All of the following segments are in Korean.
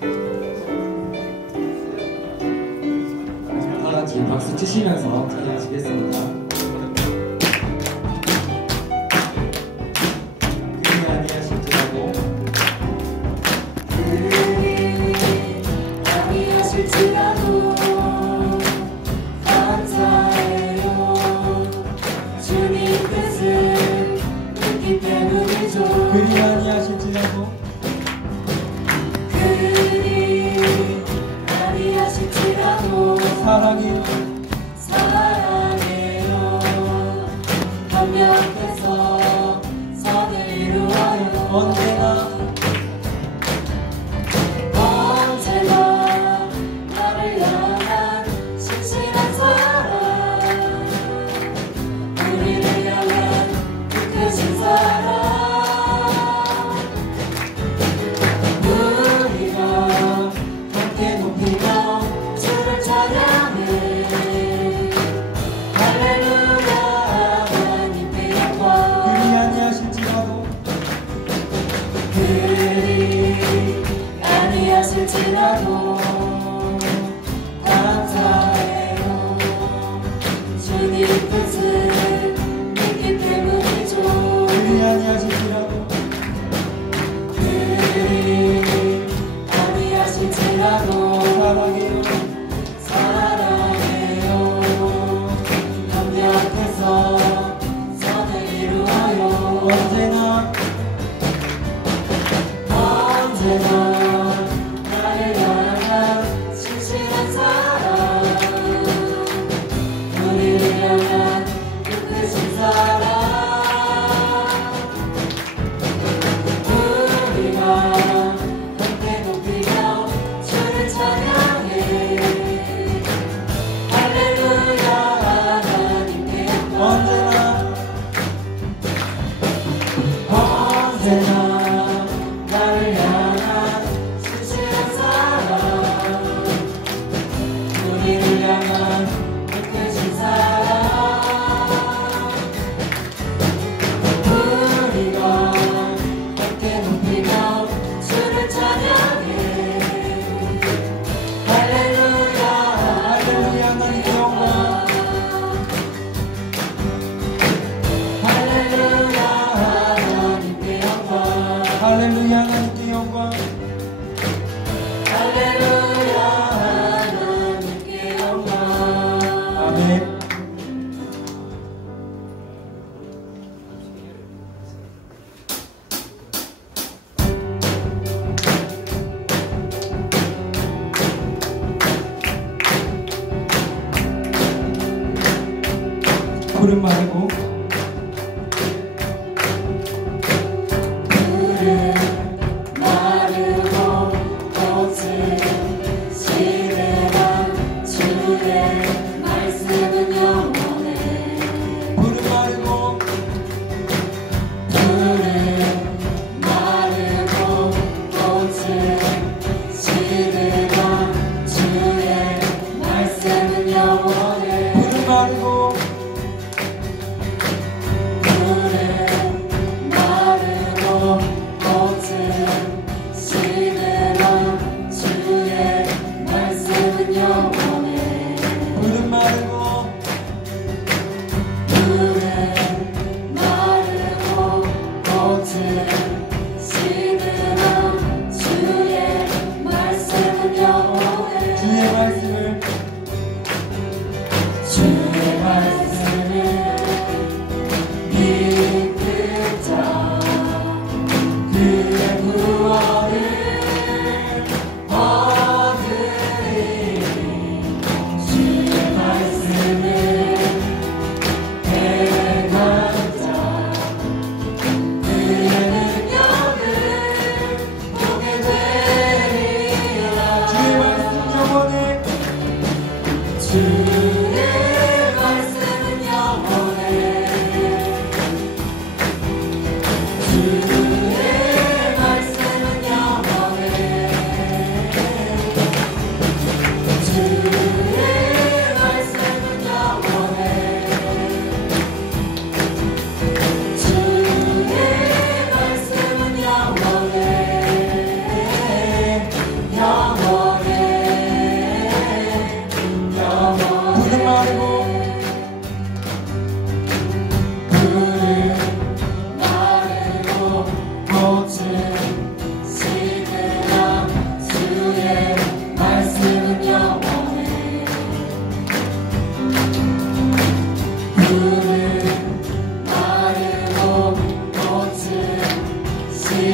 다 같이 박수 치시면서 찬양하시겠습니다. 그리 아니하실지라도 사랑해요 협력해서 선을 이루어요. 언제나 나를 향한 신실한 사랑, 우리를 향한 그 크신 사랑, 우리가 함께 높이며 주를 찬양해. 할렐루야 하나님께 영광. 그리 아니하실지라도 감사해요. 주님 뜻을 믿기 때문이죠. 그리 아니하실지라도 사랑해요 사랑해요. 협력해서 선을 이루어요. 언제나 나를 향한 신실한 사랑, 우리를 향한 그 크신 사랑, 우리가 함께 높이며 주를 찬양해. 할렐루야 하나님께 영광. 언제나 나를 향한 신실한 사랑, 우리를 향한 그 크신 사랑, 우리가 함께 높이며 주를 찬양해. 할렐루야 할렐루야 하나님께 영광 할렐루야 하나님께 영광. 할렐루야 하나님께 영광 할렐루야 하나님께 영광. 아멘. 푸른 말고 마르고 꽃은 시들만 주의 말씀은 영원해. 푸른 말고 마르고 꽃은 시들만 주의 말씀은 영원해. 푸른 말고 마르고 꽃은 시들만 주의 말씀은 영원해. 푸른 말고 마르고 꽃은 시들만 주의 말씀은 영원해. 주의 말씀을 주의 말씀을 믿는 자, 그의 구원을 얻으리. 주의 말씀을 행하는 자, 그의 능력을 보게 되리라. 주의 말씀 영원해 주의 말씀은 영원해. 주의 말씀은 영원해.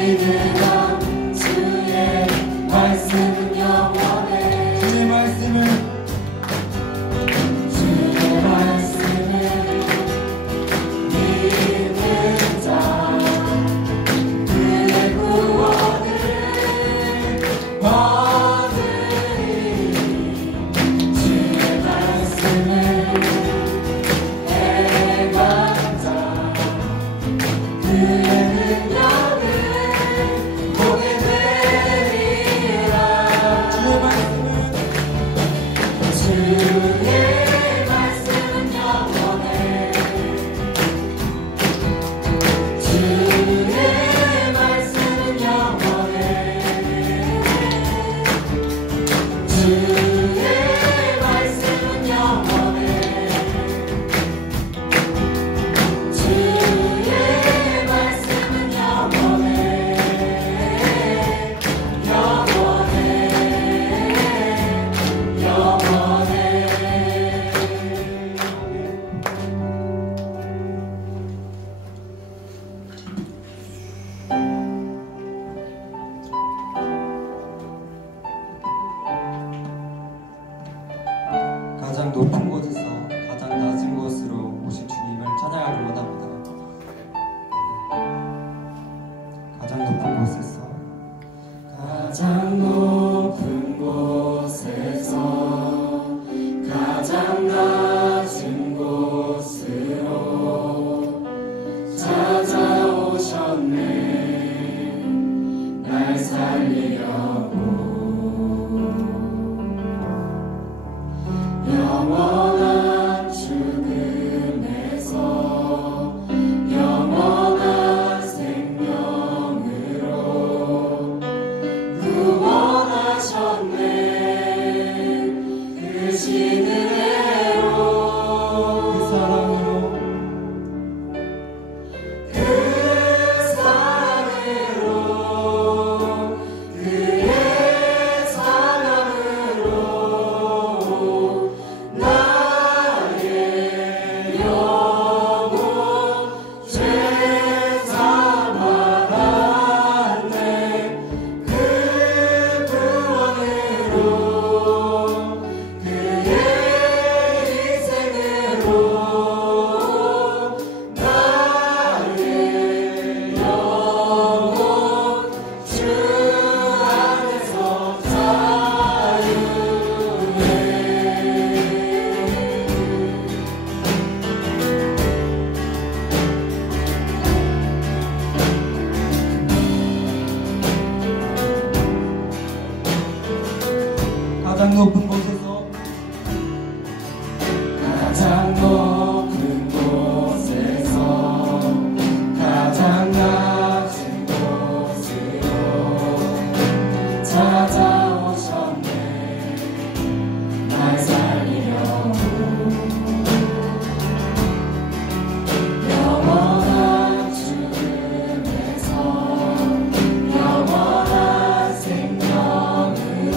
믿으면 주의 말씀은 영원해. 주의 말씀을 믿는 자 그의 구원을 얻으리. 주의 말씀을 행한 자 그의 능력을 보게 되리라. 주의 말씀은 영원해. 주의 말씀은 영원해. 주의 말씀은 영원해. 주의 말씀은 영원해. 영원해. 영원해. 가장 높은 곳에서 가장 낮은 곳으로 오신 주님을 찬양하기 원합니다. 가장 높은 곳에서 가장 높은 곳에서 가장 낮은 곳으로 찾아오셨네. 날 살리려고. 영원한 죽음에서 영원한 생명으로 구원하셨네. 그 시대로 그 사랑으로 그 사랑으로 그의 사랑으로 나의 영혼 죄사 받았네. 그 구원으로 그의 희생으로 나의 영혼 주 안에서 자유해. 가장 높은 곳에서 가장 높은 곳에서 가장 낮은 곳으로 찾아오셨네. 날 살리려고. 영원한 죽음에서 영원한 생명으로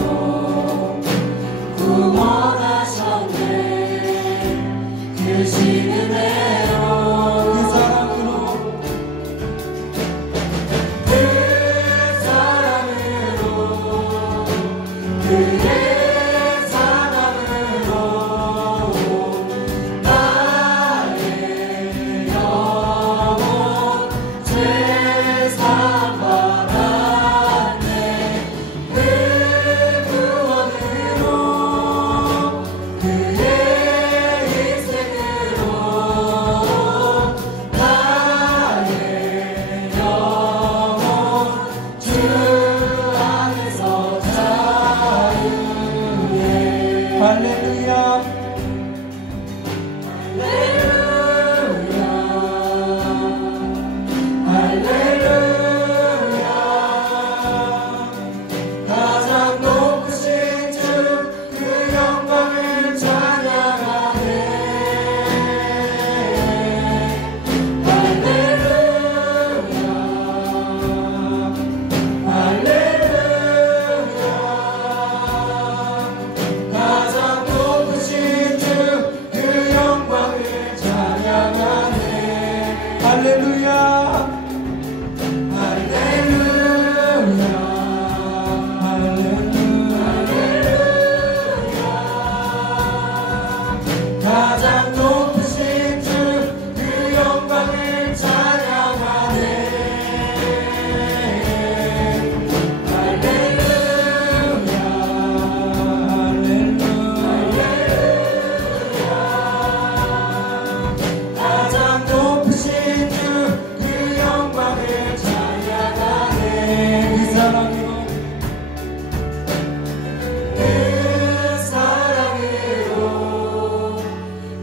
사랑으로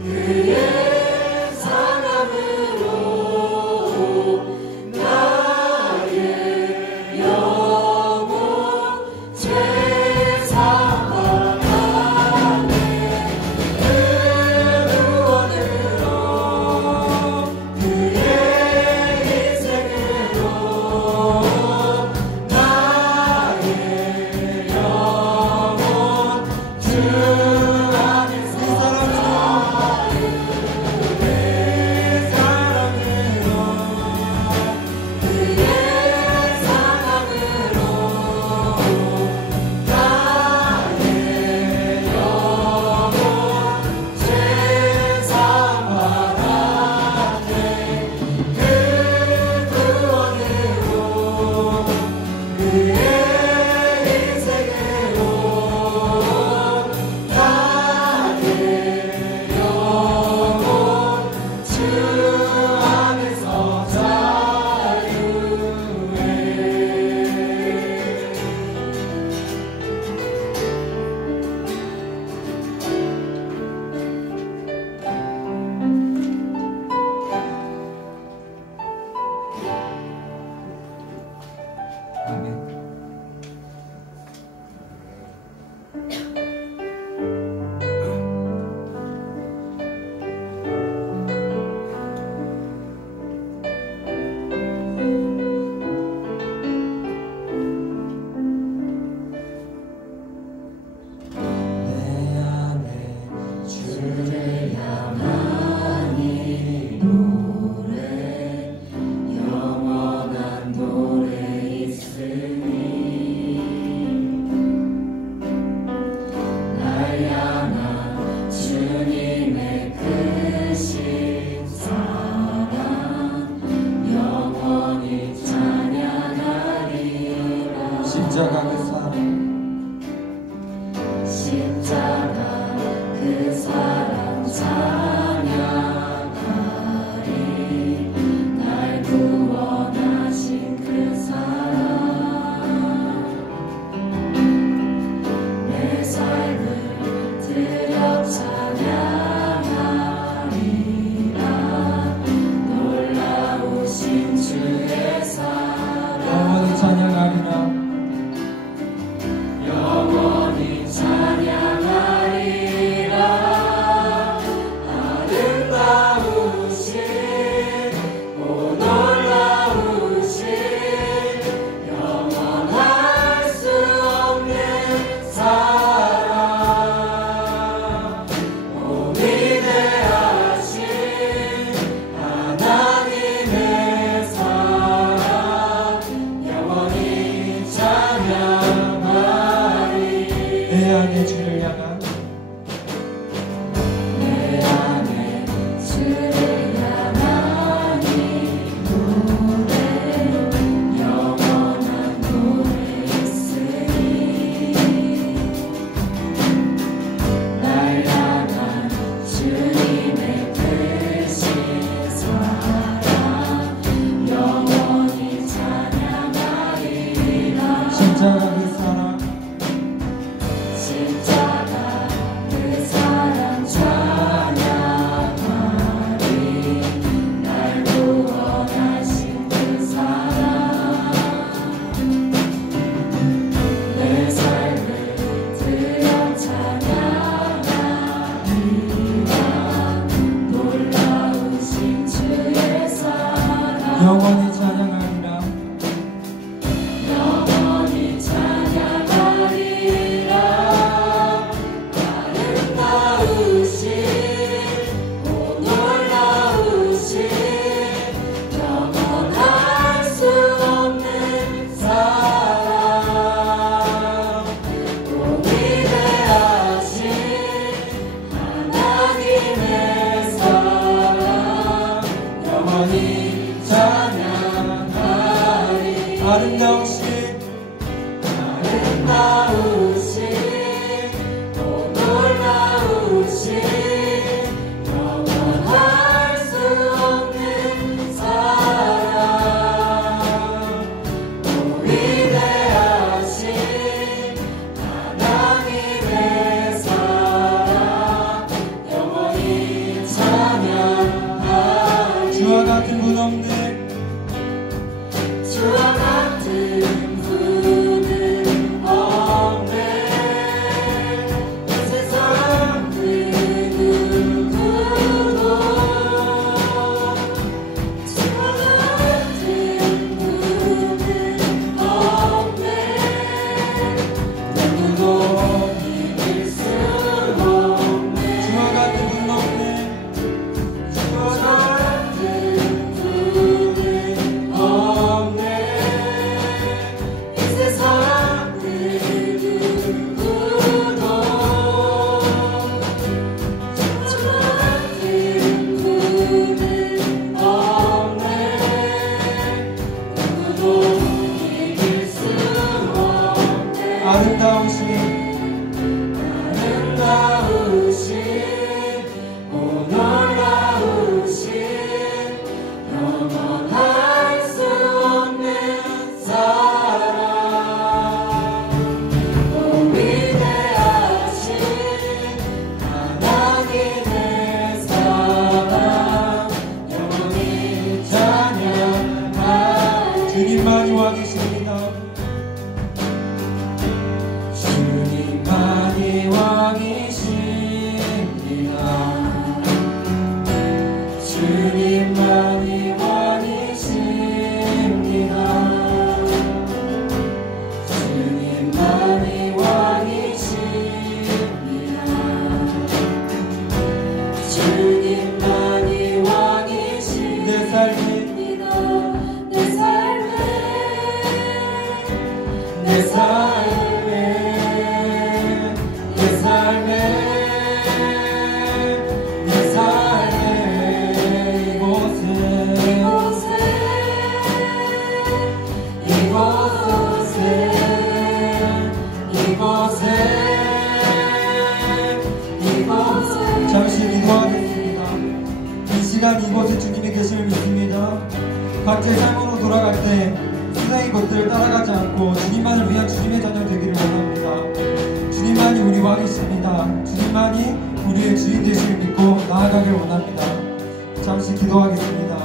그의 사랑으로 나의 영혼 제사하네. 그 구원으로 그의 인생으로 나의 영혼 주 안에서 십자가 그 사랑 십자가 그 사랑 찬양하리. 날 구원하신 그 사랑 내 삶을 드려 찬양하리라. 놀라우신 주의 사랑 영원히 찬양하리라. 영원히 찬양하리라. 아름다우신 오 놀라우신 영원할 수 없는 사랑 오 위대하신 하나님의 사랑 영원히 찬양하리. 내 안에 주를 향한 내 안에 주를 향한 이 노래 영원한 노래 있으니 날 향한 주님의 크신 사랑 영원히 찬양하리라. 십자가 그 사랑 십자가 그 사랑 찬양하리. 날 구원하신 그 사랑 내 삶을 드려 찬양하리라. 놀라우신 주의 사랑 영원히 찬양하리라. 영원히 찬양하리라. 오 놀라우신 영원할 수 없는 사랑 오 위대하신 하나님의 사랑 영원히 찬양하리 주님만이 와 계십니다. 주님만이 왕이십니다. 주님만이 왕이십니다. 주님만이 왕이십니다. 주님만이 왕이십니다. 내 삶에 내 삶에 내 삶에 내 삶에 내 삶에 이곳에 잠시 기도하겠습니다. 이 시간 이곳에 주님이 계심을 믿습니다. 각자의 삶으로 돌아갈 때 세상의 것들을 따라가지 않고 주님만을 위한 주님의 자녀 되기를 원합니다. 주님만이 우리 왕이십니다. 주님만이 우리의 주인 되심을 믿고 나아가길 원합니다. 잠시 기도하겠습니다.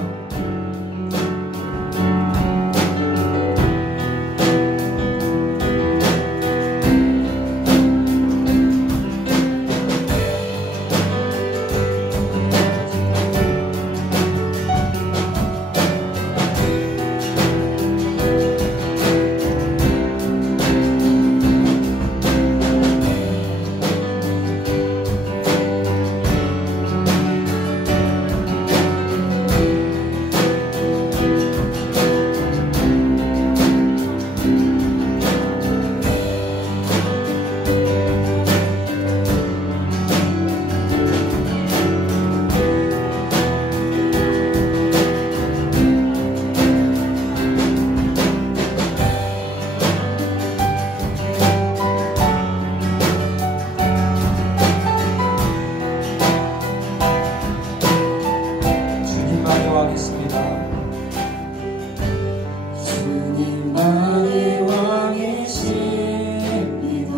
주님만이 왕이십니다. 주님만이 왕이십니다.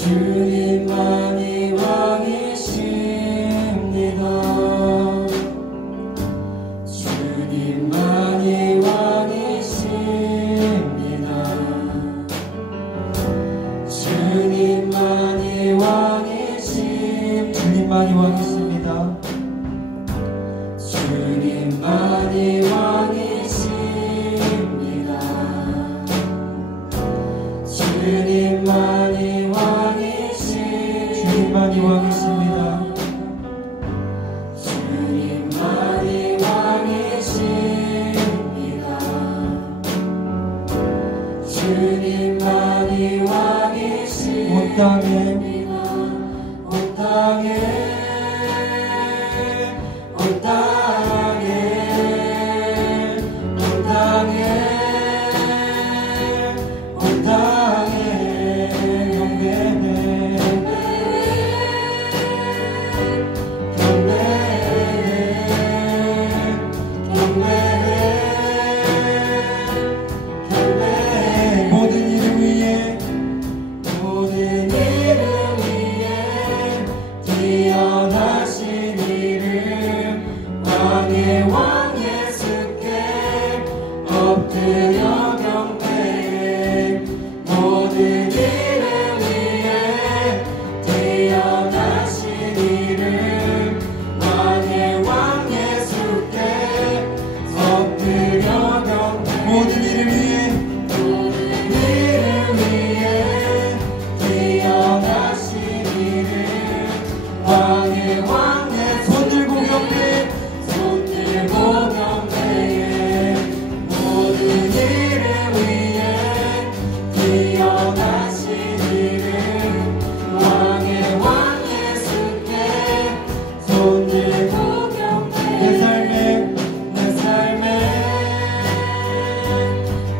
주님만이 왕이십니다. 주님만이 왕이십니다. 주님만이 왕이십니다. 주님만이 주님만이 왕이십니다. 주님만이 왕이십니다. 주님만이 왕이십니다. 온 땅에 온 땅에 온 땅에 온 땅에 온 땅에 모든 이름 위에 뛰어나신 이름 왕의 왕 예수께 엎드려 경배해. 모든 이름 위에 뛰어나신 이름 왕의 왕 예수께 엎드려 경배해. 모든 이름 위에 뛰어나신 이름 왕의 왕 예수 손들고 경배 손들고 경배해. 모든 이름 위에 뛰어나신 이름 왕의 왕 예수께 손들고 경배해. 내 삶에 내 삶에 내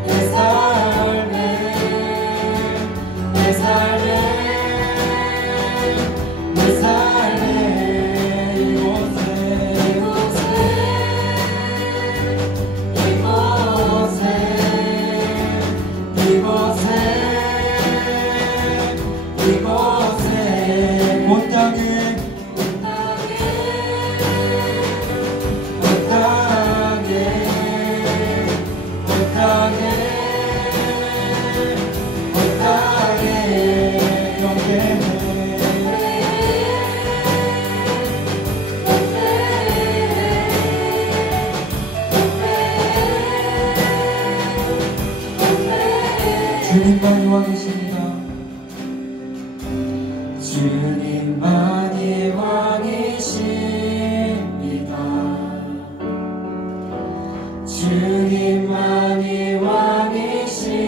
온 땅에 경배해 주님만이 왕이십니다. 주님만이 왕이십니다. 주님만이 왕이십니다.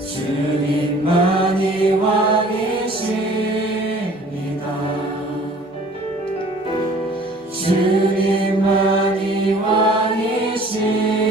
주님만이 왕이십니다. 주님만이 왕이십니다.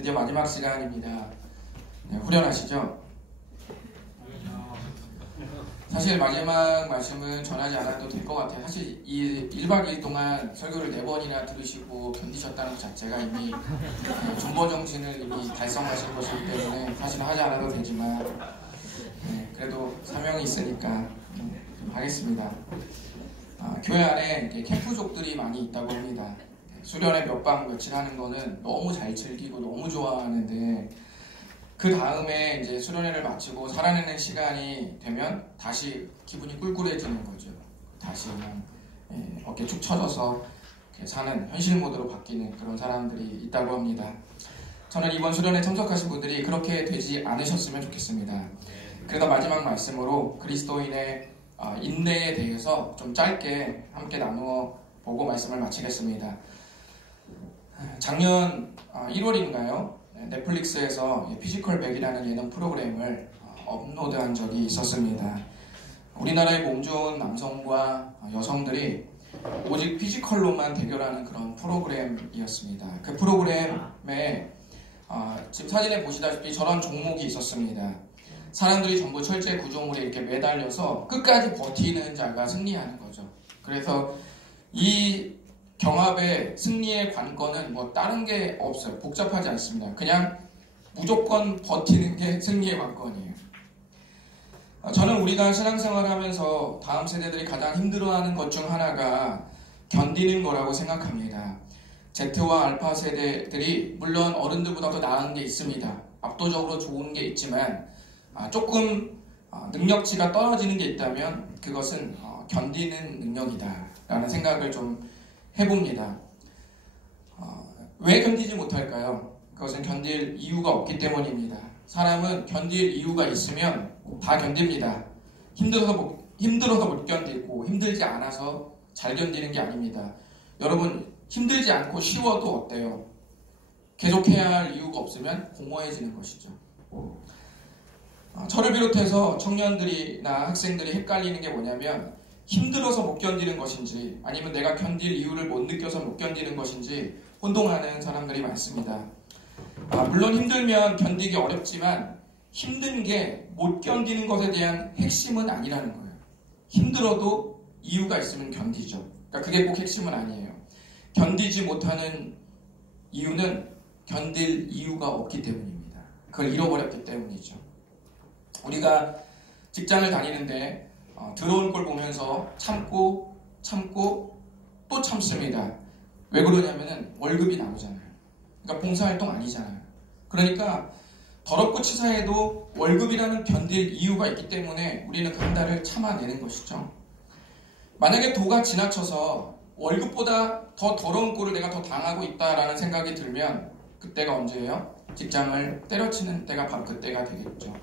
드디어 마지막 시간입니다. 네, 후련하시죠? 사실 마지막 말씀은 전하지 않아도 될 것 같아요. 사실 이 1박 2일 동안 설교를 4번이나 들으시고 견디셨다는 것 자체가 이미 존버 정신을 이미 달성하신 것이기 때문에 사실 하지 않아도 되지만 그래도 사명이 있으니까 좀 하겠습니다. 교회 안에 캠프족들이 많이 있다고 합니다. 수련회 몇 박 며칠 하는 거는 너무 잘 즐기고 너무 좋아하는데 그 다음에 이제 수련회를 마치고 살아내는 시간이 되면 다시 기분이 꿀꿀해지는 거죠. 다시 그냥 어깨 축 처져서 사는 현실 모드로 바뀌는 그런 사람들이 있다고 합니다. 저는 이번 수련회 참석하신 분들이 그렇게 되지 않으셨으면 좋겠습니다. 그래서 마지막 말씀으로 그리스도인의 인내에 대해서 좀 짧게 함께 나누어 보고 말씀을 마치겠습니다. 작년 1월인가요? 넷플릭스에서 피지컬백이라는 예능 프로그램을 업로드한 적이 있었습니다. 우리나라의 몸 좋은 남성과 여성들이 오직 피지컬로만 대결하는 그런 프로그램이었습니다. 그 프로그램에 지금 사진에 보시다시피 저런 종목이 있었습니다. 사람들이 전부 철제 구조물에 이렇게 매달려서 끝까지 버티는 자가 승리하는 거죠. 그래서 이 경합의 승리의 관건은 뭐 다른 게 없어요. 복잡하지 않습니다. 그냥 무조건 버티는 게 승리의 관건이에요. 저는 우리가 신앙생활을 하면서 다음 세대들이 가장 힘들어하는 것 중 하나가 견디는 거라고 생각합니다. Z와 알파 세대들이 물론 어른들보다 더 나은 게 있습니다. 압도적으로 좋은 게 있지만 조금 능력치가 떨어지는 게 있다면 그것은 견디는 능력이다 라는 생각을 좀 해봅니다. 왜 견디지 못할까요? 그것은 견딜 이유가 없기 때문입니다. 사람은 견딜 이유가 있으면 다 견딥니다. 힘들어서 못 견디고 힘들지 않아서 잘 견디는 게 아닙니다. 여러분 힘들지 않고 쉬워도 어때요? 계속해야 할 이유가 없으면 공허해지는 것이죠. 저를 비롯해서 청년들이나 학생들이 헷갈리는 게 뭐냐면 힘들어서 못 견디는 것인지 아니면 내가 견딜 이유를 못 느껴서 못 견디는 것인지 혼동하는 사람들이 많습니다. 물론 힘들면 견디기 어렵지만 힘든 게 못 견디는 것에 대한 핵심은 아니라는 거예요. 힘들어도 이유가 있으면 견디죠. 그러니까 그게 꼭 핵심은 아니에요. 견디지 못하는 이유는 견딜 이유가 없기 때문입니다. 그걸 잃어버렸기 때문이죠. 우리가 직장을 다니는데 들어온 걸 보면서 참고 또 참습니다. 왜 그러냐면은 월급이 나오잖아요. 그러니까 봉사활동 아니잖아요. 그러니까 더럽고 치사해도 월급이라는 견딜 이유가 있기 때문에 우리는 그 한 달을 참아내는 것이죠. 만약에 도가 지나쳐서 월급보다 더 더러운 꼴을 내가 더 당하고 있다라는 생각이 들면 그때가 언제예요? 직장을 때려치는 때가 바로 그때가 되겠죠.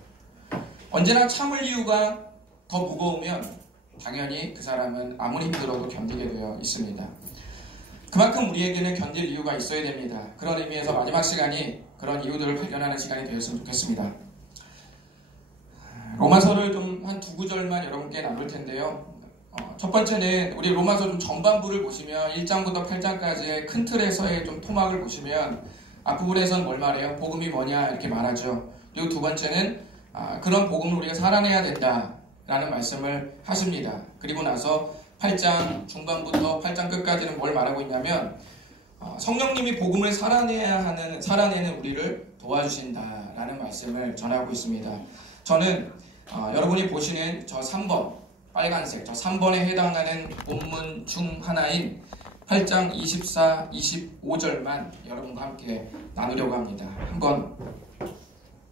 언제나 참을 이유가 더 무거우면 당연히 그 사람은 아무리 힘들어도 견디게 되어 있습니다. 그만큼 우리에게는 견딜 이유가 있어야 됩니다. 그런 의미에서 마지막 시간이 그런 이유들을 발견하는 시간이 되었으면 좋겠습니다. 로마서를 좀 한 2구절만 여러분께 나눌 텐데요. 첫 번째는 우리 로마서 좀 전반부를 보시면 1장부터 8장까지의 큰 틀에서의 좀 토막을 보시면 앞부분에서는 뭘 말해요? 복음이 뭐냐 이렇게 말하죠. 그리고 두 번째는 그런 복음을 우리가 살아내야 된다라는 말씀을 하십니다. 그리고 나서 8장 중반부터 8장 끝까지는 뭘 말하고 있냐면 성령님이 복음을 살아내는 우리를 도와주신다라는 말씀을 전하고 있습니다. 저는 여러분이 보시는 저 3번 빨간색 저 3번에 해당하는 본문 중 하나인 8장 24, 25절만 여러분과 함께 나누려고 합니다. 한번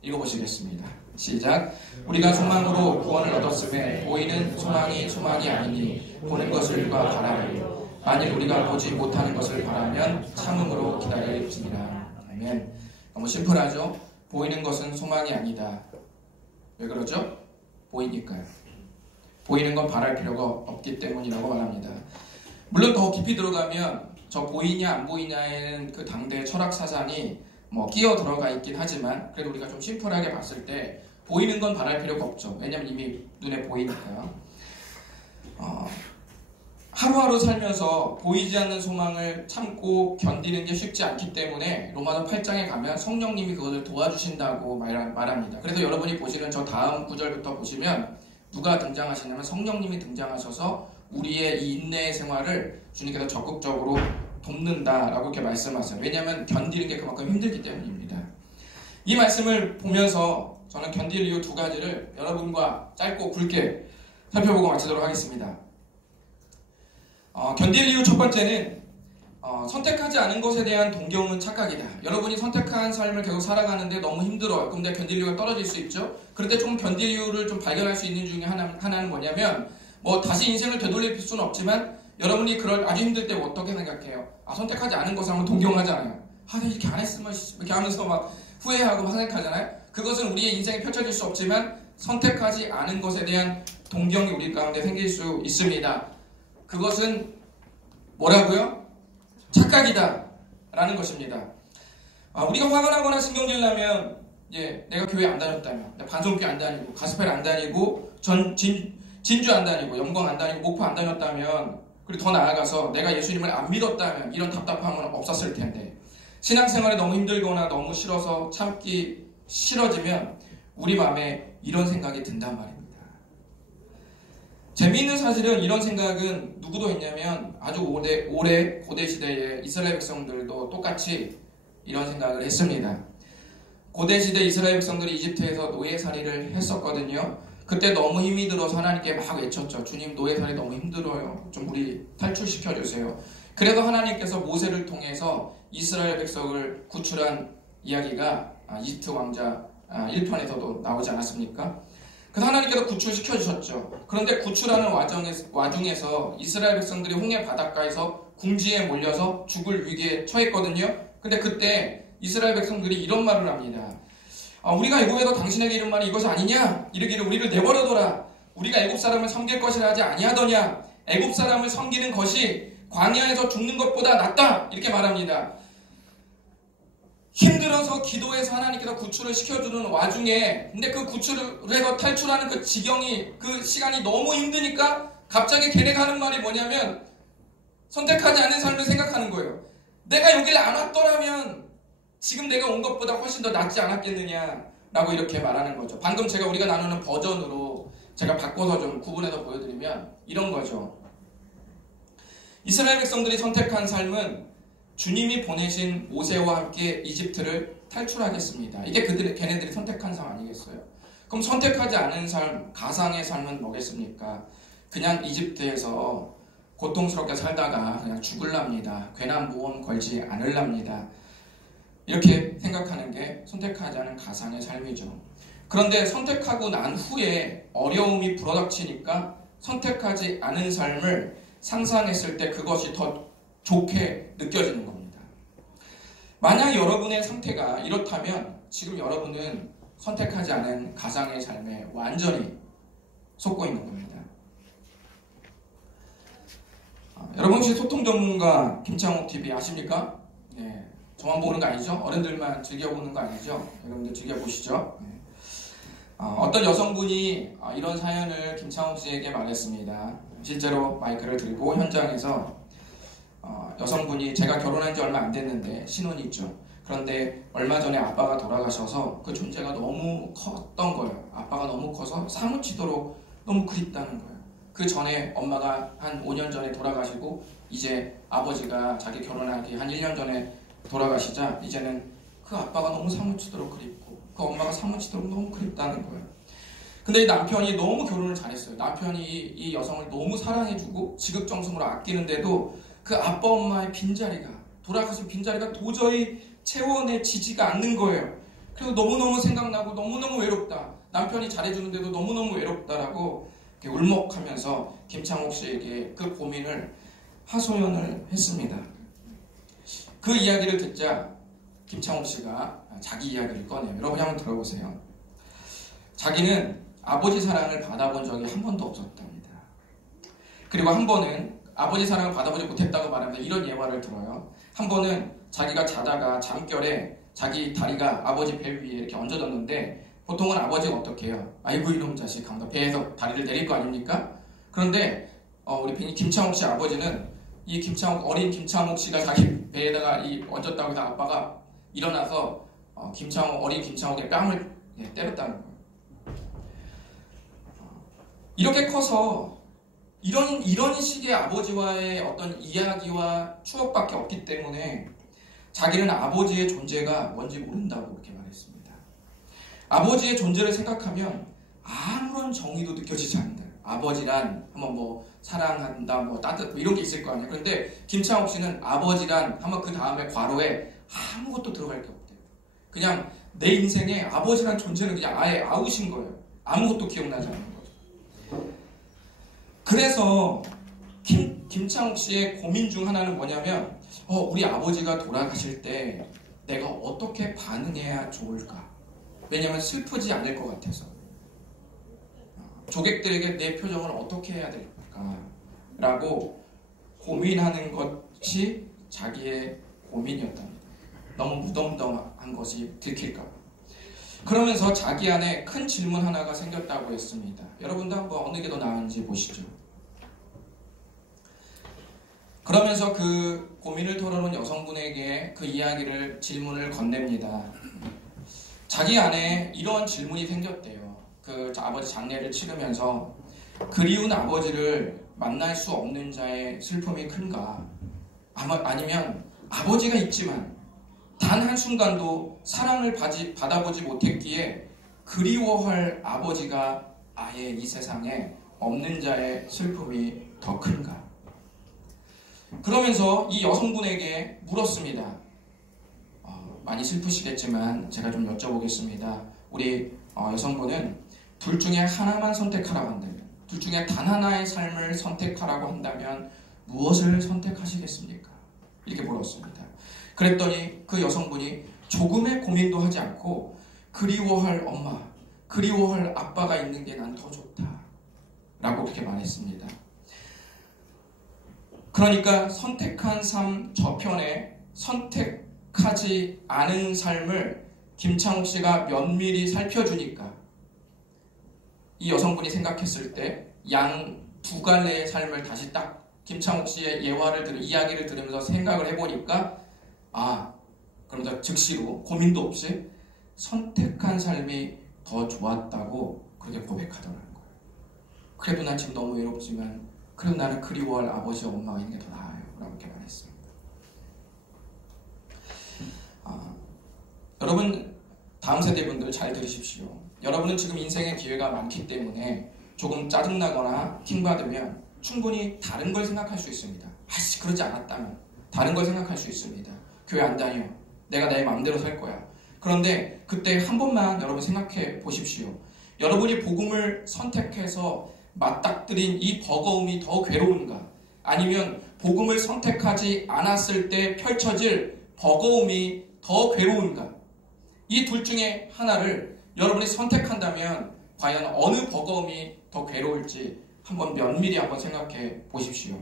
읽어보시겠습니다. 시작. 우리가 소망으로 구원을 얻었음에 보이는 소망이 아니니 보는 것을 누가 바라리요. 만일 우리가 보지 못하는 것을 바라면 참음으로 기다릴지니라. 아멘. 너무 심플하죠? 보이는 것은 소망이 아니다. 왜 그러죠? 보이니까요. 보이는 건 바랄 필요가 없기 때문이라고 말합니다. 물론 더 깊이 들어가면 저 보이냐 안 보이냐에는 그 당대 철학 사상이 끼어 들어가 있긴 하지만 그래도 우리가 좀 심플하게 봤을 때 보이는 건 바랄 필요가 없죠. 왜냐면 이미 눈에 보이니까요. 하루하루 살면서 보이지 않는 소망을 참고 견디는 게 쉽지 않기 때문에 로마서 8장에 가면 성령님이 그것을 도와주신다고 말합니다. 그래서 여러분이 보시는 저 다음 구절부터 보시면 누가 등장하시냐면 성령님이 등장하셔서 우리의 이 인내의 생활을 주님께서 적극적으로 돕는다라고 이렇게 말씀하세요. 왜냐하면 견디는 게 그만큼 힘들기 때문입니다. 이 말씀을 보면서 저는 견딜 이유 두 가지를 여러분과 짧고 굵게 살펴보고 마치도록 하겠습니다. 견딜 이유 첫 번째는 선택하지 않은 것에 대한 동경은 착각이다. 여러분이 선택한 삶을 계속 살아가는데 너무 힘들어요. 그럼 내 견딜 이유가 떨어질 수 있죠. 그런데 좀 견딜 이유를 좀 발견할 수 있는 중에 하나는 뭐냐면 다시 인생을 되돌릴 수는 없지만 여러분이 아주 힘들 때 어떻게 생각해요? 선택하지 않은 것을 한번 동경하잖아요. 이렇게 안 했으면 이렇게 하면서 막 후회하고 막 생각하잖아요. 그것은 우리의 인생에 펼쳐질 수 없지만 선택하지 않은 것에 대한 동경이 우리 가운데 생길 수 있습니다. 그것은 뭐라고요? 착각이다 라는 것입니다. 우리가 화가 나거나 신경질 나면 내가 교회 안 다녔다면, 반송교회 안 다니고 가스펠 안 다니고 진주 안 다니고 영광 안 다니고 목포 안 다녔다면, 그리고 더 나아가서 내가 예수님을 안 믿었다면 이런 답답함은 없었을 텐데, 신앙생활이 너무 힘들거나 너무 싫어서 참기 싫어지면 우리 마음에 이런 생각이 든단 말입니다. 재미있는 사실은 이런 생각은 누구도 했냐면 아주 오래 고대 시대의 이스라엘 백성들도 똑같이 이런 생각을 했습니다. 고대 시대 이스라엘 백성들이 이집트에서 노예살이를 했었거든요. 그때 너무 힘이 들어서 하나님께 막 외쳤죠. 주님, 노예살이 너무 힘들어요. 좀 우리 탈출시켜주세요. 그래서 하나님께서 모세를 통해서 이스라엘 백성을 구출한 이야기가 이집트 왕자 1편에서도 나오지 않았습니까? 그래서 하나님께서 구출시켜 주셨죠. 그런데 구출하는 와중에서 이스라엘 백성들이 홍해 바닷가에서 궁지에 몰려서 죽을 위기에 처했거든요. 근데 그때 이스라엘 백성들이 이런 말을 합니다. 우리가 애굽에서 당신에게 이른 말이 이것이 아니냐? 이르기를 우리를 내버려둬라. 우리가 애굽 사람을 섬길 것이라 하지 아니하더냐? 애굽 사람을 섬기는 것이 광야에서 죽는 것보다 낫다. 이렇게 말합니다. 힘들어서 기도해서 하나님께서 구출을 시켜주는 와중에, 근데 그 구출을 해서 탈출하는 그 지경이, 그 시간이 너무 힘드니까 갑자기 걔네가 하는 말이 뭐냐면 선택하지 않은 삶을 생각하는 거예요. 내가 여기를 안 왔더라면 지금 내가 온 것보다 훨씬 더 낫지 않았겠느냐라고 이렇게 말하는 거죠. 방금 우리가 나누는 버전으로 제가 바꿔서 좀 구분해서 보여드리면 이런 거죠. 이스라엘 백성들이 선택한 삶은 주님이 보내신 모세와 함께 이집트를 탈출하겠습니다. 이게 걔네들이 선택한 삶 아니겠어요? 그럼 선택하지 않은 삶, 가상의 삶은 뭐겠습니까? 그냥 이집트에서 고통스럽게 살다가 그냥 죽을랍니다. 괜한 모험 걸지 않을랍니다. 이렇게 생각하는 게 선택하지 않은 가상의 삶이죠. 그런데 선택하고 난 후에 어려움이 불어닥치니까 선택하지 않은 삶을 상상했을 때 그것이 더 좋게 느껴지는 겁니다. 만약 여러분의 상태가 이렇다면 지금 여러분은 선택하지 않은 가상의 삶에 완전히 속고 있는 겁니다. 여러분 혹시 소통 전문가 김창옥 TV 아십니까? 네, 저만 보는 거 아니죠? 어른들만 즐겨보는 거 아니죠? 여러분들 즐겨보시죠? 네. 어떤 여성분이 이런 사연을 김창옥 씨에게 말했습니다. 실제로 마이크를 들고 현장에서 여성분이 제가 결혼한 지 얼마 안 됐는데 신혼이 있죠. 그런데 얼마 전에 아빠가 돌아가셔서 그 존재가 너무 컸던 거예요. 아빠가 너무 커서 사무치도록 너무 그립다는 거예요. 그 전에 엄마가 한 5년 전에 돌아가시고 이제 아버지가 자기 결혼하기 한 1년 전에 돌아가시자 이제는 그 아빠가 너무 사무치도록 그립고 그 엄마가 사무치도록 너무 그립다는 거예요. 근데 이 남편이 너무 결혼을 잘했어요. 남편이 이 여성을 너무 사랑해주고 지극정성으로 아끼는데도 그 아빠 엄마의 빈자리가, 돌아가신 빈자리가 도저히 채워내지지가 않는 거예요. 그래서 너무너무 생각나고 너무너무 외롭다. 남편이 잘해주는데도 너무너무 외롭다라고 이렇게 울먹하면서 김창옥 씨에게 그 고민을 하소연을 했습니다. 그 이야기를 듣자 김창옥 씨가 자기 이야기를 꺼내요. 여러분이 한번 들어보세요. 자기는 아버지 사랑을 받아본 적이 한 번도 없었답니다. 그리고 한 번은 아버지 사랑을 받아보지 못했다고 말하면서 이런 예화를 들어요. 한 번은 자기가 자다가 잠결에 자기 다리가 아버지 배 위에 이렇게 얹어졌는데 보통은 아버지가 어떻게 해요? 아이고 이놈 자식 하면서 배에서 다리를 내릴 거 아닙니까? 그런데 우리 김창옥 씨 아버지는 이 어린 김창옥 씨가 자기 배에다가 얹었다고 해서 아빠가 일어나서 어린 김창옥의 뺨을 때렸다는 거예요. 이렇게 커서 이런 식의 아버지와의 어떤 이야기와 추억밖에 없기 때문에 자기는 아버지의 존재가 뭔지 모른다고 그렇게 말했습니다. 아버지의 존재를 생각하면 아무런 정의도 느껴지지 않는다. 아버지란 하면 사랑한다, 따뜻 이런 게 있을 거 아니에요. 그런데 김창옥 씨는 아버지란 하면 그 다음에 괄호에 아무것도 들어갈 게 없대요. 그냥 내 인생에 아버지란 존재는 그냥 아예 아웃인 거예요. 아무것도 기억나지 않는 거죠. 그래서 김창옥 씨의 고민 중 하나는 뭐냐면 우리 아버지가 돌아가실 때 내가 어떻게 반응해야 좋을까? 왜냐하면 슬프지 않을 것 같아서. 조객들에게 내 표정을 어떻게 해야 될까? 라고 고민하는 것이 자기의 고민이었답니다. 너무 무덤덤한 것이 들킬까 봐. 그러면서 자기 안에 큰 질문 하나가 생겼다고 했습니다. 여러분도 한번 어느 게 더 나은지 보시죠. 그러면서 그 고민을 털어놓은 여성분에게 그 질문을 건넵니다. 자기 안에 이런 질문이 생겼대요. 그 아버지 장례를 치르면서 그리운 아버지를 만날 수 없는 자의 슬픔이 큰가? 아니면 아버지가 있지만 단 한순간도 사랑을 받아보지 못했기에 그리워할 아버지가 아예 이 세상에 없는 자의 슬픔이 더 큰가? 그러면서 이 여성분에게 물었습니다. 많이 슬프시겠지만 제가 좀 여쭤보겠습니다. 우리 여성분은 둘 중에 하나만 선택하라고 한다면, 둘 중에 단 하나의 삶을 선택하라고 한다면 무엇을 선택하시겠습니까? 이렇게 물었습니다. 그랬더니 그 여성분이 조금의 고민도 하지 않고 그리워할 엄마, 그리워할 아빠가 있는 게 난 더 좋다 라고 그렇게 말했습니다. 그러니까 선택한 삶 저편에 선택하지 않은 삶을 김창옥 씨가 면밀히 살펴주니까 이 여성분이 생각했을 때 양 두 갈래의 삶을 다시 딱 김창옥 씨의 이야기를 들으면서 생각을 해보니까 그러면서 즉시로 고민도 없이 선택한 삶이 더 좋았다고 그렇게 고백하더라는 거예요. 그래도 난 지금 너무 외롭지만 그래도 나는 그리워할 아버지와 엄마가 있는 게 더 나아요 라고 이렇게 말했습니다. 여러분 다음 세대분들 잘 들으십시오. 여러분은 지금 인생의 기회가 많기 때문에 조금 짜증나거나 킹받으면 충분히 다른 걸 생각할 수 있습니다. 그러지 않았다면 다른 걸 생각할 수 있습니다. 교회 안 다녀. 내가 내 마음대로 살 거야. 그런데 그때 한 번만 여러분 생각해 보십시오. 여러분이 복음을 선택해서 맞닥뜨린 이 버거움이 더 괴로운가? 아니면 복음을 선택하지 않았을 때 펼쳐질 버거움이 더 괴로운가? 이 둘 중에 하나를 여러분이 선택한다면 과연 어느 버거움이 더 괴로울지 한번 면밀히 한번 생각해 보십시오.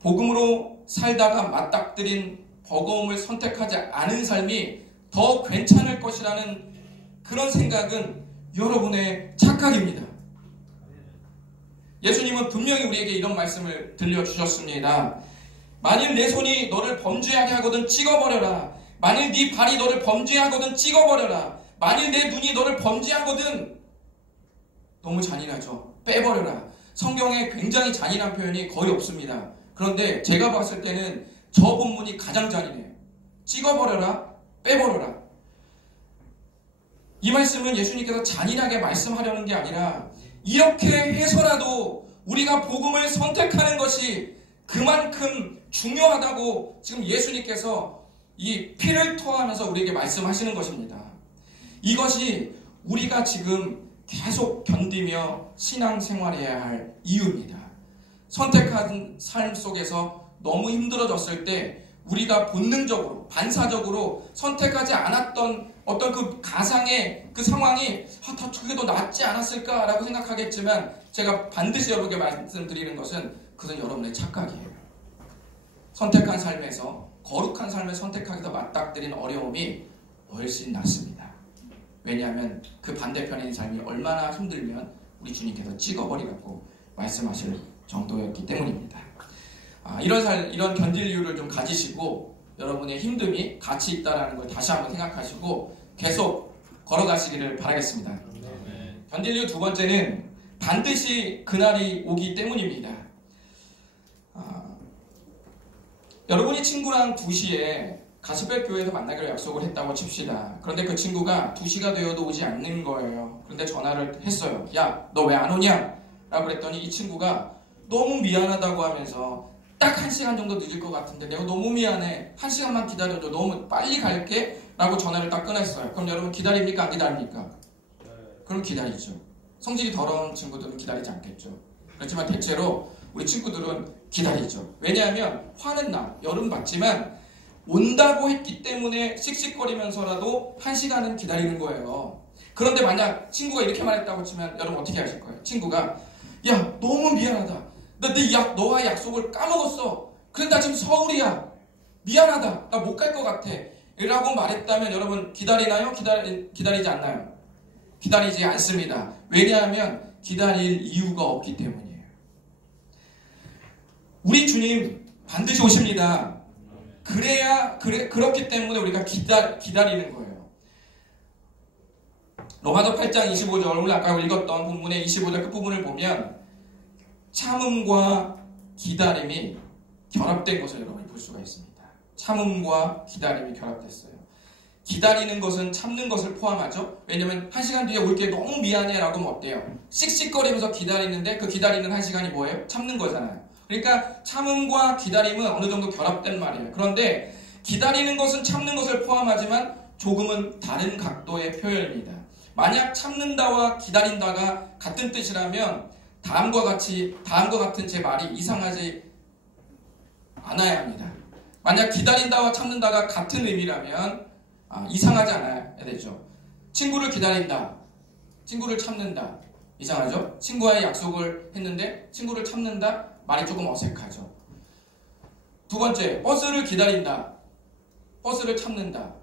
복음으로 살다가 맞닥뜨린 버거움을 선택하지 않은 삶이 더 괜찮을 것이라는 그런 생각은 여러분의 착각입니다. 예수님은 분명히 우리에게 이런 말씀을 들려주셨습니다. 만일 내 손이 너를 범죄하게 하거든 찍어버려라. 만일 네 발이 너를 범죄하거든 찍어버려라. 만일 내 눈이 너를 범죄하거든, 너무 잔인하죠. 빼버려라. 성경에 굉장히 잔인한 표현이 거의 없습니다. 그런데 제가 봤을 때는 저 본문이 가장 잔인해요. 찍어버려라, 빼버려라. 이 말씀은 예수님께서 잔인하게 말씀하려는 게 아니라 이렇게 해서라도 우리가 복음을 선택하는 것이 그만큼 중요하다고 지금 예수님께서 이 피를 토하면서 우리에게 말씀하시는 것입니다. 이것이 우리가 지금 계속 견디며 신앙생활해야 할 이유입니다. 선택한 삶 속에서 너무 힘들어졌을 때 우리가 본능적으로, 반사적으로 선택하지 않았던 어떤 그 가상의 그 상황이 그게 더 낫지 않았을까라고 생각하겠지만 제가 반드시 여러분께 말씀드리는 것은 그것은 여러분의 착각이에요. 선택한 삶에서 거룩한 삶을 선택하기도 맞닥뜨린 어려움이 훨씬 낫습니다. 왜냐하면 그 반대편의 삶이 얼마나 힘들면 우리 주님께서 찍어버리라고 말씀하실 정도였기 때문입니다. 이런 견딜 이유를 좀 가지시고 여러분의 힘듦이 가치 있다는 걸 다시 한번 생각하시고 계속 걸어가시기를 바라겠습니다. 견딜 이유 두 번째는 반드시 그날이 오기 때문입니다. 여러분이 친구랑 2시에 가시벨 교회에서 만나기로 약속을 했다고 칩시다. 그런데 그 친구가 2시가 되어도 오지 않는 거예요. 그런데 전화를 했어요. 야, 너 왜 안 오냐? 라고 그랬더니 이 친구가 너무 미안하다고 하면서 딱 1시간 정도 늦을 것 같은데 내가 너무 미안해. 1시간만 기다려줘. 너무 빨리 갈게. 라고 전화를 딱 끊었어요. 그럼 여러분 기다립니까? 안 기다립니까? 그럼 기다리죠. 성질이 더러운 친구들은 기다리지 않겠죠. 그렇지만 대체로 우리 친구들은 기다리죠. 왜냐하면 화는 나, 열은 받지만 온다고 했기 때문에 씩씩거리면서라도 1시간은 기다리는 거예요. 그런데 만약 친구가 이렇게 말했다고 치면 여러분 어떻게 하실 거예요? 친구가 야, 너무 미안하다. 너와 약속을 까먹었어. 그런데 나 지금 서울이야. 미안하다. 나 못 갈 것 같아. 라고 말했다면 여러분 기다리나요? 기다리지 않나요? 기다리지 않습니다. 왜냐하면 기다릴 이유가 없기 때문이에요. 우리 주님 반드시 오십니다. 그렇기 때문에 우리가 기다리는 거예요. 로마서 8장 25절, 오늘 아까 읽었던 본문의 25절 끝부분을 보면 참음과 기다림이 결합된 것을 여러분이 볼 수가 있습니다. 참음과 기다림이 결합됐어요. 기다리는 것은 참는 것을 포함하죠. 왜냐면 1시간 뒤에 올게 너무 미안해 라고 하면 어때요? 씩씩거리면서 기다리는데 그 기다리는 1시간이 뭐예요? 참는 거잖아요. 그러니까 참음과 기다림은 어느 정도 결합된 말이에요. 그런데 기다리는 것은 참는 것을 포함하지만 조금은 다른 각도의 표현입니다. 만약 참는다와 기다린다가 같은 뜻이라면 다음과 같은 제 말이 이상하지 않아야 합니다. 만약 기다린다와 참는다가 같은 의미라면 이상하지 않아야 되죠. 친구를 기다린다, 친구를 참는다. 이상하죠? 친구와의 약속을 했는데 친구를 참는다? 말이 조금 어색하죠. 두 번째, 버스를 기다린다, 버스를 참는다.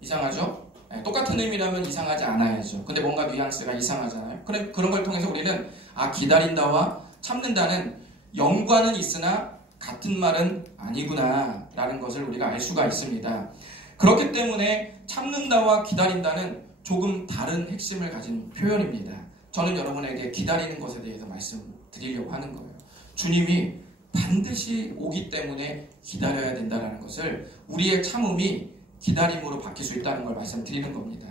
이상하죠? 네, 똑같은 의미라면 이상하지 않아야죠. 근데 뭔가 뉘앙스가 이상하잖아요. 그런 걸 통해서 우리는 기다린다와 참는다는 연관은 있으나 같은 말은 아니구나 라는 것을 우리가 알 수가 있습니다. 그렇기 때문에 참는다와 기다린다는 조금 다른 핵심을 가진 표현입니다. 저는 여러분에게 기다리는 것에 대해서 말씀드리려고 하는 거예요. 주님이 반드시 오기 때문에 기다려야 된다는 것을, 우리의 참음이 기다림으로 바뀔 수 있다는 걸 말씀드리는 겁니다.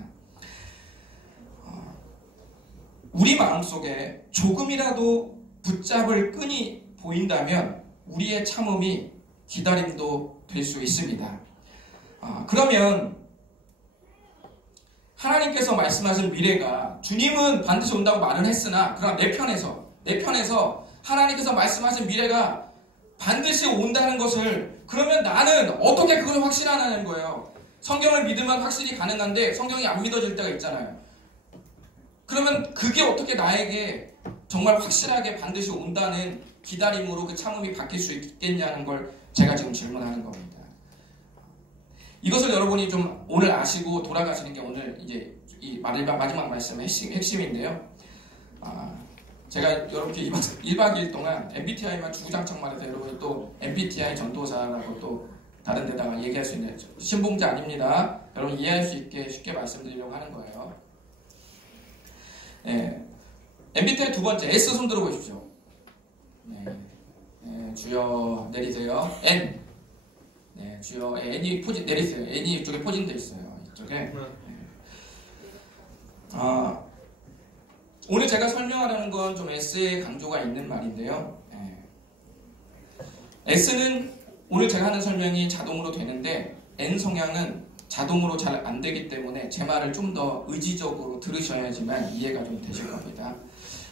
우리 마음속에 조금이라도 붙잡을 끈이 보인다면 우리의 참음이 기다림도 될 수 있습니다. 그러면 하나님께서 말씀하신 미래가, 주님은 반드시 온다고 말은 했으나 그러나 내 편에서 하나님께서 말씀하신 미래가 반드시 온다는 것을, 그러면 나는 어떻게 그걸 확신하냐는 거예요. 성경을 믿으면 확실히 가능한데 성경이 안 믿어질 때가 있잖아요. 그러면 그게 어떻게 나에게 정말 확실하게 반드시 온다는 기다림으로 그 참음이 바뀔 수 있겠냐는 걸 제가 지금 질문하는 겁니다. 이것을 여러분이 좀 오늘 아시고 돌아가시는 게 오늘 이제 이 마지막 말씀의 핵심인데요. 제가 여러분께 1박 2일 동안 MBTI만 주구장창 말해서 여러분이 또 MBTI 전도사라고 또 다른 데다가 얘기할 수 있는, 신봉자 아닙니다. 여러분 이해할 수 있게 쉽게 말씀드리려고 하는 거예요. 네. MBTI 두 번째, S 손 들어보십시오. 네. 네, 주여 내리세요. N. 네, 주여 N이 포진 내리세요. N이 이쪽에 포진되어 있어요. 이쪽에. 네. 오늘 제가 설명하려는 건 좀 S의 강조가 있는 말인데요. 네. S는 오늘 제가 하는 설명이 자동으로 되는데 N 성향은 자동으로 잘 안 되기 때문에 제 말을 좀 더 의지적으로 들으셔야지만 이해가 좀 되실 겁니다.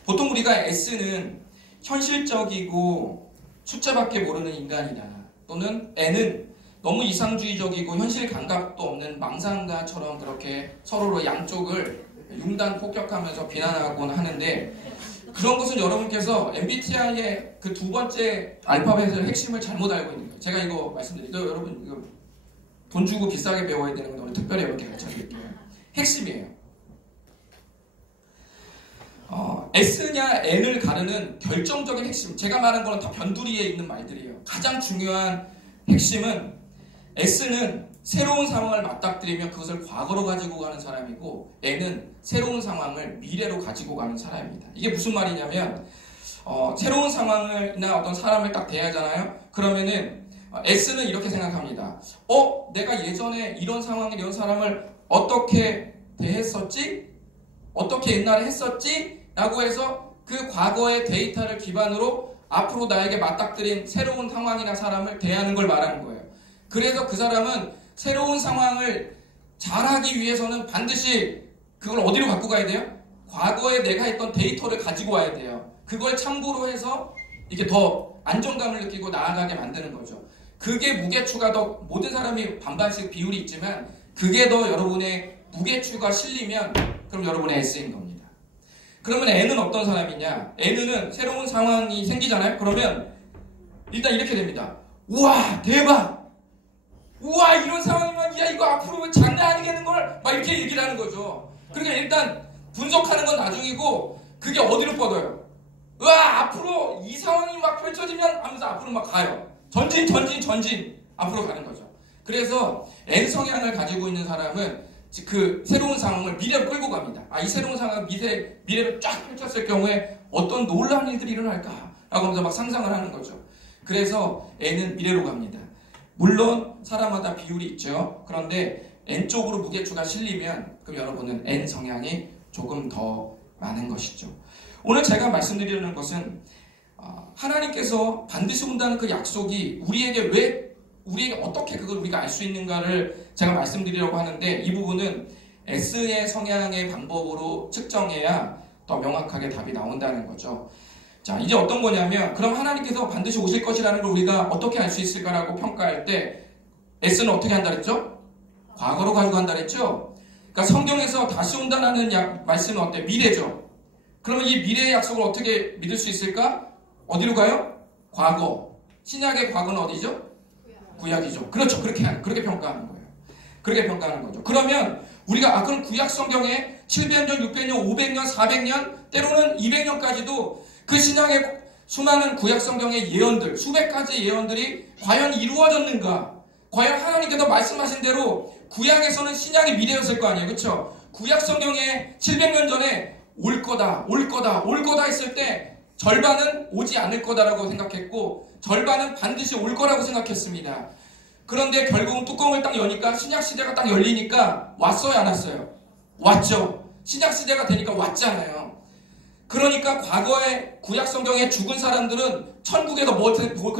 보통 우리가 S는 현실적이고 숫자밖에 모르는 인간이다, 또는 N은 너무 이상주의적이고 현실 감각도 없는 망상가처럼 그렇게 서로로 양쪽을 융단 폭격하면서 비난하곤 하는데, 그런 것은 여러분께서 MBTI의 그 두 번째 알파벳의 핵심을 잘못 알고 있는 거예요. 제가 이거 말씀드릴게요. 여러분 이거 돈 주고 비싸게 배워야 되는 건데 오늘 특별히 이렇게 가르쳐 드릴게요. 핵심이에요. S냐 N을 가르는 결정적인 핵심, 제가 말한 거는 다 변두리에 있는 말들이에요. 가장 중요한 핵심은 S는 새로운 상황을 맞닥뜨리며 그것을 과거로 가지고 가는 사람이고, N은 새로운 상황을 미래로 가지고 가는 사람입니다. 이게 무슨 말이냐면 새로운 상황이나 어떤 사람을 딱 대하잖아요. 그러면은 S는 이렇게 생각합니다. 내가 예전에 이런 상황에 이런 사람을 어떻게 대했었지? 어떻게 옛날에 했었지? 라고 해서 그 과거의 데이터를 기반으로 앞으로 나에게 맞닥뜨린 새로운 상황이나 사람을 대하는 걸 말하는 거예요. 그래서 그 사람은 새로운 상황을 잘하기 위해서는 반드시 그걸 어디로 갖고 가야 돼요? 과거에 내가 했던 데이터를 가지고 와야 돼요. 그걸 참고로 해서 이게 더 안정감을 느끼고 나아가게 만드는 거죠. 그게 무게추가 더, 모든 사람이 반반씩 비율이 있지만 그게 더 여러분의 무게추가 실리면 그럼 여러분의 S인 겁니다. 그러면 N은 어떤 사람이냐? N은 새로운 상황이 생기잖아요. 그러면 일단 이렇게 됩니다. 우와 대박! 우와 이런 상황이면 야 이거 앞으로 장난 아니겠는걸? 막 이렇게 얘기를 하는 거죠. 그러니까 일단 분석하는 건 나중이고 그게 어디로 뻗어요? 우와 앞으로 이 상황이 막 펼쳐지면 하면서 앞으로 막 가요. 전진 앞으로 가는 거죠. 그래서 N 성향을 가지고 있는 사람은 그 새로운 상황을 미래로 끌고 갑니다. 이 새로운 상황을 미래로 쫙 펼쳤을 경우에 어떤 놀라운 일들이 일어날까? 라고 하면서 막 상상을 하는 거죠. 그래서 N은 미래로 갑니다. 물론 사람마다 비율이 있죠. 그런데 N 쪽으로 무게추가 실리면 그럼 여러분은 N 성향이 조금 더 많은 것이죠. 오늘 제가 말씀드리려는 것은 하나님께서 반드시 온다는 그 약속이 우리에게 어떻게 그걸 우리가 알 수 있는가를 제가 말씀드리려고 하는데, 이 부분은 S의 성향의 방법으로 측정해야 더 명확하게 답이 나온다는 거죠. 자, 이제 어떤 거냐면, 그럼 하나님께서 반드시 오실 것이라는 걸 우리가 어떻게 알 수 있을까라고 평가할 때 S는 어떻게 한다 그랬죠? 과거로 가지고 간다 그랬죠? 그러니까 성경에서 다시 온다는 말씀은 어때? 미래죠. 그러면 이 미래의 약속을 어떻게 믿을 수 있을까? 어디로 가요? 과거. 신약의 과거는 어디죠? 구약이죠. 그렇죠. 그렇게 평가하는 거예요. 그렇게 평가하는 거죠. 그러면 우리가 그럼 구약 성경에 700년, 600년, 500년, 400년, 때로는 200년까지도 그 신약의 수많은 구약 성경의 예언들, 수백 가지 예언들이 과연 이루어졌는가? 과연 하나님께서 말씀하신 대로 구약에서는 신약의 미래였을 거 아니에요. 그렇죠? 구약 성경에 700년 전에 올 거다 했을 때 절반은 오지 않을 거다라고 생각했고 절반은 반드시 올 거라고 생각했습니다. 그런데 결국은 뚜껑을 딱 여니까 신약 시대가 딱 열리니까 왔어요, 안 왔어요? 왔죠. 신약 시대가 되니까 왔잖아요. 그러니까 과거에 구약 성경에 죽은 사람들은 천국에서 뭘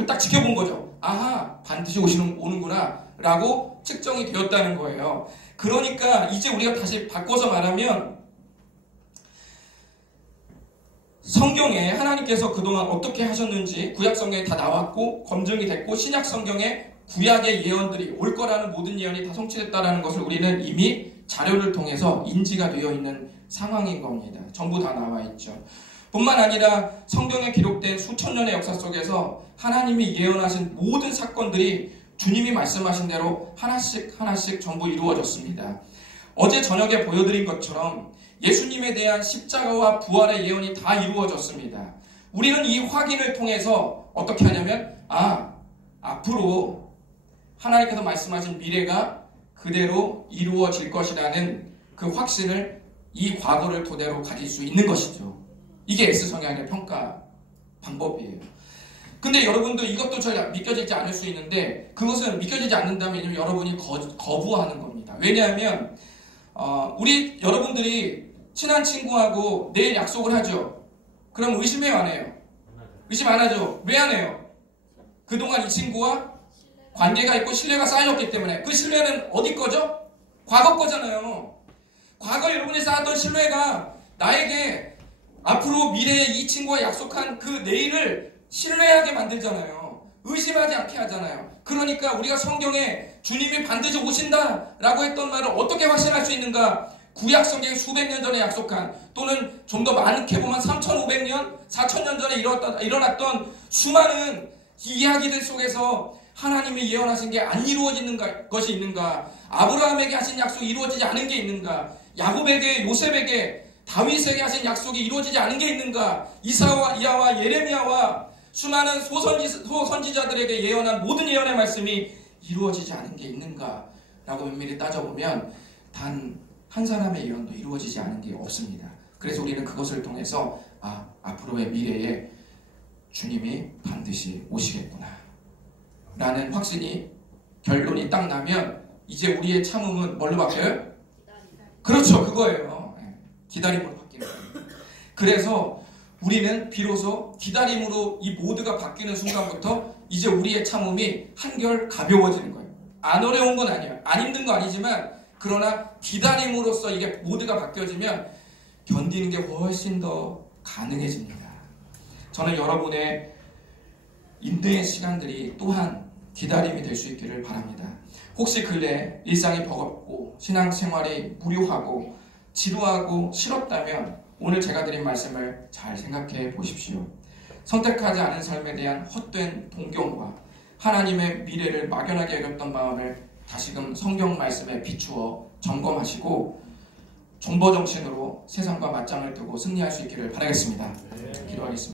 딱 지켜본 거죠. 아하, 반드시 오는구나 라고 측정이 되었다는 거예요. 그러니까 이제 우리가 다시 바꿔서 말하면 성경에 하나님께서 그동안 어떻게 하셨는지 구약 성경에 다 나왔고 검증이 됐고 신약 성경에 구약의 예언들이 올 거라는 모든 예언이 다 성취됐다는 것을 우리는 이미 자료를 통해서 인지가 되어 있는 상황인 겁니다. 전부 다 나와 있죠. 뿐만 아니라 성경에 기록된 수천 년의 역사 속에서 하나님이 예언하신 모든 사건들이 주님이 말씀하신 대로 하나씩 전부 이루어졌습니다. 어제 저녁에 보여드린 것처럼 예수님에 대한 십자가와 부활의 예언이 다 이루어졌습니다. 우리는 이 확인을 통해서 어떻게 하냐면 앞으로 하나님께서 말씀하신 미래가 그대로 이루어질 것이라는 그 확신을 이 과거를 토대로 가질 수 있는 것이죠. 이게 S성향의 평가 방법이에요. 근데 여러분도 이것도 잘 믿겨지지 않을 수 있는데 그것은 믿겨지지 않는다면 여러분이 거부하는 겁니다. 왜냐하면 여러분들이 친한 친구하고 내일 약속을 하죠. 그럼 의심해요, 안 해요? 의심 안 하죠. 왜 안 해요? 그동안 이 친구와 관계가 있고 신뢰가 쌓였기 때문에. 그 신뢰는 어디 거죠? 과거 거잖아요. 과거 여러분이 쌓았던 신뢰가 나에게 앞으로 미래에 이 친구와 약속한 그 내일을 신뢰하게 만들잖아요. 의심하지 않게 하잖아요. 그러니까 우리가 성경에 주님이 반드시 오신다라고 했던 말을 어떻게 확신할 수 있는가? 구약 성경에 수백 년 전에 약속한, 또는 좀 더 많게 보면 3,500년, 4,000년 전에 일어났던 수많은 이야기들 속에서 하나님이 예언하신 게 안 이루어지는 것이 있는가? 아브라함에게 하신 약속이 이루어지지 않은 게 있는가? 야곱에게, 요셉에게 다윗에게 하신 약속이 이루어지지 않은 게 있는가? 이사야와 예레미야와 수많은 소선지자들에게 예언한 모든 예언의 말씀이 이루어지지 않은 게 있는가? 라고 면밀히 따져보면 단 한 사람의 예언도 이루어지지 않은 게 없습니다. 그래서 우리는 그것을 통해서 앞으로의 미래에 주님이 반드시 오시겠구나 라는 확신이, 결론이 딱 나면 이제 우리의 참음은 뭘로 바뀌어요? 그렇죠, 그거예요. 기다림으로 바뀌는 거예요. 그래서 우리는 비로소 기다림으로 이 모두가 바뀌는 순간부터 이제 우리의 참음이 한결 가벼워지는 거예요. 안 어려운 건 아니에요. 안 힘든 거 아니지만, 그러나 기다림으로써 이게 모두가 바뀌어지면 견디는 게 훨씬 더 가능해집니다. 저는 여러분의 인내의 시간들이 또한 기다림이 될 수 있기를 바랍니다. 혹시 근래 일상이 버겁고 신앙생활이 무료하고 지루하고 싫었다면 오늘 제가 드린 말씀을 잘 생각해 보십시오. 선택하지 않은 삶에 대한 헛된 동경과 하나님의 미래를 막연하게 여겼던 마음을 다시금 성경 말씀에 비추어 점검하시고 존버정신으로 세상과 맞짱을 뜨고 승리할 수 있기를 바라겠습니다. 기도하겠습니다.